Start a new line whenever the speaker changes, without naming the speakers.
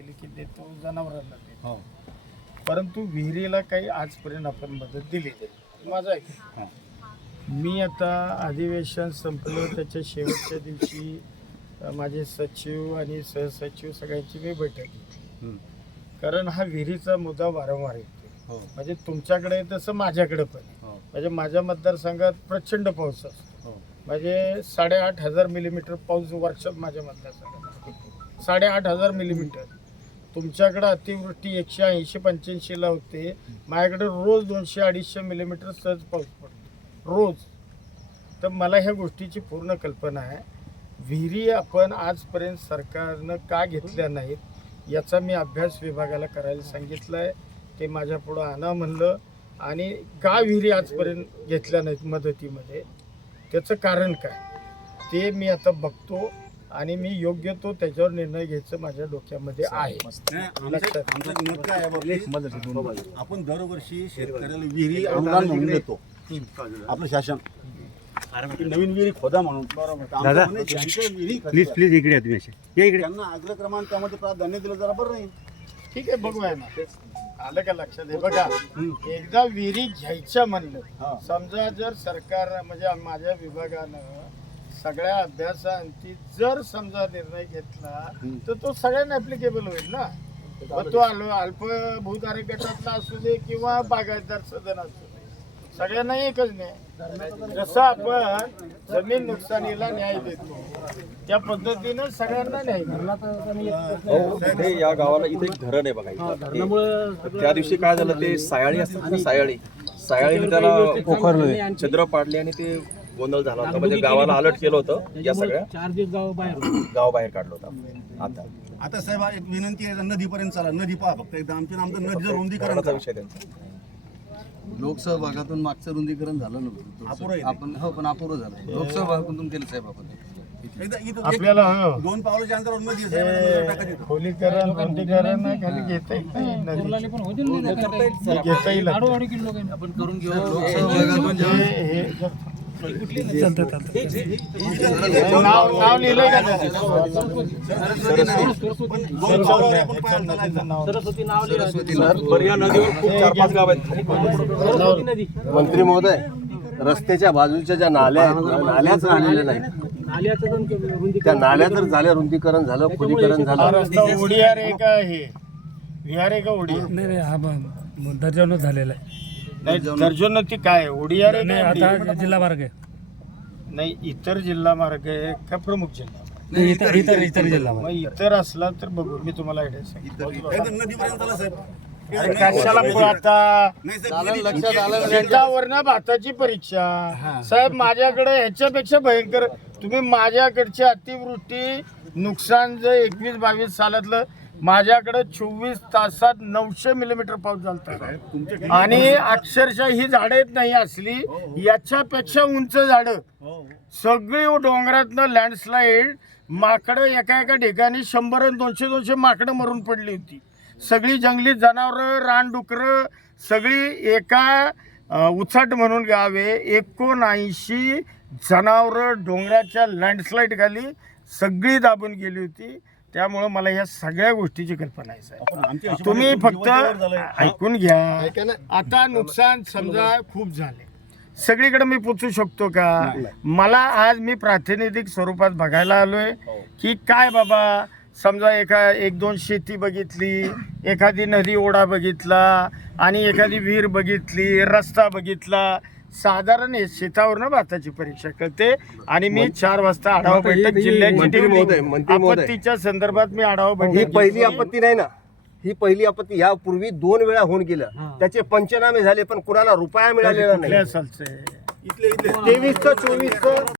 केली की देतो जनावरांना देतो.
हो.
परंतु विहिरीला काही आजपर्यंत आपण मदत दिली नाही. माझा आहे
हा.
मी आता अधिवेशन संपलं त्याच्या शेवटच्या दिवशी माझे सचिव आणि सहसचिव सगळ्यांची मी बैठक घेतली. कारण हा विहिरीचा मुद्दा वारंवार येतो
हो.
म्हणजे तुमच्याकडे तसं माझ्याकडे पण.
हो.
म्हणजे माझ्या मतदारसंघात प्रचंड पाऊस असतो.
हो.
म्हणजे साडेआठ हजार मिलीमीटर पाऊस वर्षात माझ्या मतदारसंघात साडेआठ हजार मिलीमीटर तुमच्याकडे अतिवृष्टी एकशे ऐंशी पंच्याऐंशीला होते. माझ्याकडे रोज दोनशे अडीचशे मिलीमीटर सहज पाऊस पडतो. रोज. तर मला ह्या गोष्टीची पूर्ण कल्पना आहे. विहिरी आपण आजपर्यंत सरकारनं का घेतल्या नाहीत याचा मी अभ्यास विभागाला करायला सांगितलं आहे ते माझ्या पुढं आणा म्हणलं. आणि का विहिरी आजपर्यंत घेतल्या नाहीत मदतीमध्ये? त्याचं कारण काय? ते मी आता बघतो. आणि मी योग्य तो त्याच्यावर निर्णय घ्यायचं माझ्या डोक्यामध्ये आहे.
नाही, आमचं आमचं मत काय आहे बाबा? आपण दरवर्षी शेतकऱ्याला विहिरी अनुदान म्हणून देतो. आपलं शासन. की नवीन विहिरी खोदा म्हणून. बरोबर.
दादा.
विहिरी
प्लीज. प्लीज इकडे या तुम्ही असे. या इकडे.
त्यांना त्यामध्ये प्राधान्य दिलं जरा बरं नाही
ठीक आहे बघूया ना. आलं का लक्षात? आहे बघा एकदा विहिरी घ्यायच्या म्हणलं
हा.
समजा जर सरकार म्हणजे माझ्या विभागानं सगळ्या अभ्यासांती जर समजा निर्णय घेतला. तर तो सगळ्यांना ऍप्लिकेबल होईल ना? मग तो अल्प अल्पभूत गटातला असू दे किंवा बागायतदार सदन असू दे. सगळ्यांना एकच न्याय. जसं आपण जमीन नुकसानीला न्याय देतो त्या पद्धतीनं सगळ्यांना न्याय.
हो ते या गावाला इथे एक धरण आहे बघा त्या दिवशी काय झालं ते सायाळी असतात ना सायाळी. सायाळीने त्याला पोखरलं. छिद्र पाडले आणि ते गोंधळ झाला होता. म्हणजे गावाला अलर्ट केलं होतं या सगळ्या.
चार दिवस गाव बाहेर
गाव बाहेर काढलं होतं. आता.
आता साहेब एक विनंती आहे नदीपर्यंत चला. नदी पहा फक्त एकदा. आमच्या आमचं नदीचं रुंदीकरण
धरणाचा
करा.
विषय त्यांचा.
लोकसभा भागातून मागचं रुंदीकरण झालं
अपुरं
नव्हतं
आहे.
आपण हो पण अपुरं झालं. लोकसभा भागातून केलं साहेब आपण.
एकदा इथं एक-
आपल्याला हो.
दोन पावलाच्या अंतरावर नदी आहे, साहेब, नदीवर टाका
हे
तिथं.
खोलीकरण कोणतीकरण खाली घेता येत नाही. नदी.
पण होते ना
हे घेता येईल.
आडू आडू किलो काही
आपण करून घेऊ. लोकसभा भागातून
हे- नाव लिहिलंय का
मंत्री महोदय रस्त्याच्या बाजूच्या ज्या नाल्या आहेत ना, नाल्याच राहिलेल्या नाही
आल्याचं पण रुंदी
त्या नाल्या तर झाल्या रुंदीकरण झालं खोलीकरण झालं.
उडियार आहे का हे? विहार आहे का
नाही हा झालेला आहे.
नाही दर्जोन्नती काय? आहे? उडियार आहे
नाही आता? जिल्हा मार्ग आहे.
नाही इतर जिल्हा मार्ग आहे का प्रमुख जिल्हा?
नाही, इतर इतर इतर जिल्हा मार्ग.
मग इतर असला तर बघू मी तुम्हाला आयडिया सांगितलं
एकदा नदीपर्यंत चला साहेब.
अरे कशाला आता?
नाही साहेब, नदी-
लक्षात आलं
त्याच्यावरनं भाताची परीक्षा. साहेब माझ्याकडे ह्याच्यापेक्षा भयंकर तुम्ही माझ्याकडची अतिवृष्टी नुकसान जे एकवीस बावीस सालातलं माझ्याकडे चोवीस तासात नऊशे मिलीमीटर पाऊस झाला आणि अक्षरशः ही झाडं येत नाही असली याच्यापेक्षा उंच झाडं.
हो.
सगळी डोंगरातनं लँडस्लाईड माकडं एका एका ठिकाणी शंभर आणि दोनशे दोनशे माकडं मरून पडली होती. सगळी जंगली जनावरं रानडुकरं सगळी एका उचाट म्हणून गावे एकोणऐंशी जनावरं डोंगराच्या लँडस्लाईड खाली सगळी दाबून गेली होती. त्यामुळं मला ह्या सगळ्या गोष्टीची कल्पना आहे साहेब.
हिशोबाने
तुम्ही फक्त. ऐकून घ्या. आता नुकसान समजा खूप झाले सगळीकडे मी पोचू शकतो का? मला आज मी प्रातिनिधिक स्वरूपात बघायला आलोय की काय बाबा समजा एका एक दोन शेती बघितली एखादी नदी ओढा बघितला आणि एखादी विहीर बघितली रस्ता बघितला साधारण हे शेतावरनं भाताची परीक्षा करते आणि मी चार वाजता आढावा बैठक जिल्ह्याची
मंत्री
ठेवली.
महोदय, मंत्री महोदय.
आपत्तीच्या संदर्भात मी आढावा
ही
बैठक
पहिली. आपत्ती नाही ना ही पहिली आपत्ती यापूर्वी दोन वेळा होऊन गेलं त्याचे पंचनामे झाले पण कुणाला रुपया मिळालेला
कुठल्या
नाही
सालचं आहे?
इथले इथले
तेवीस चोवीस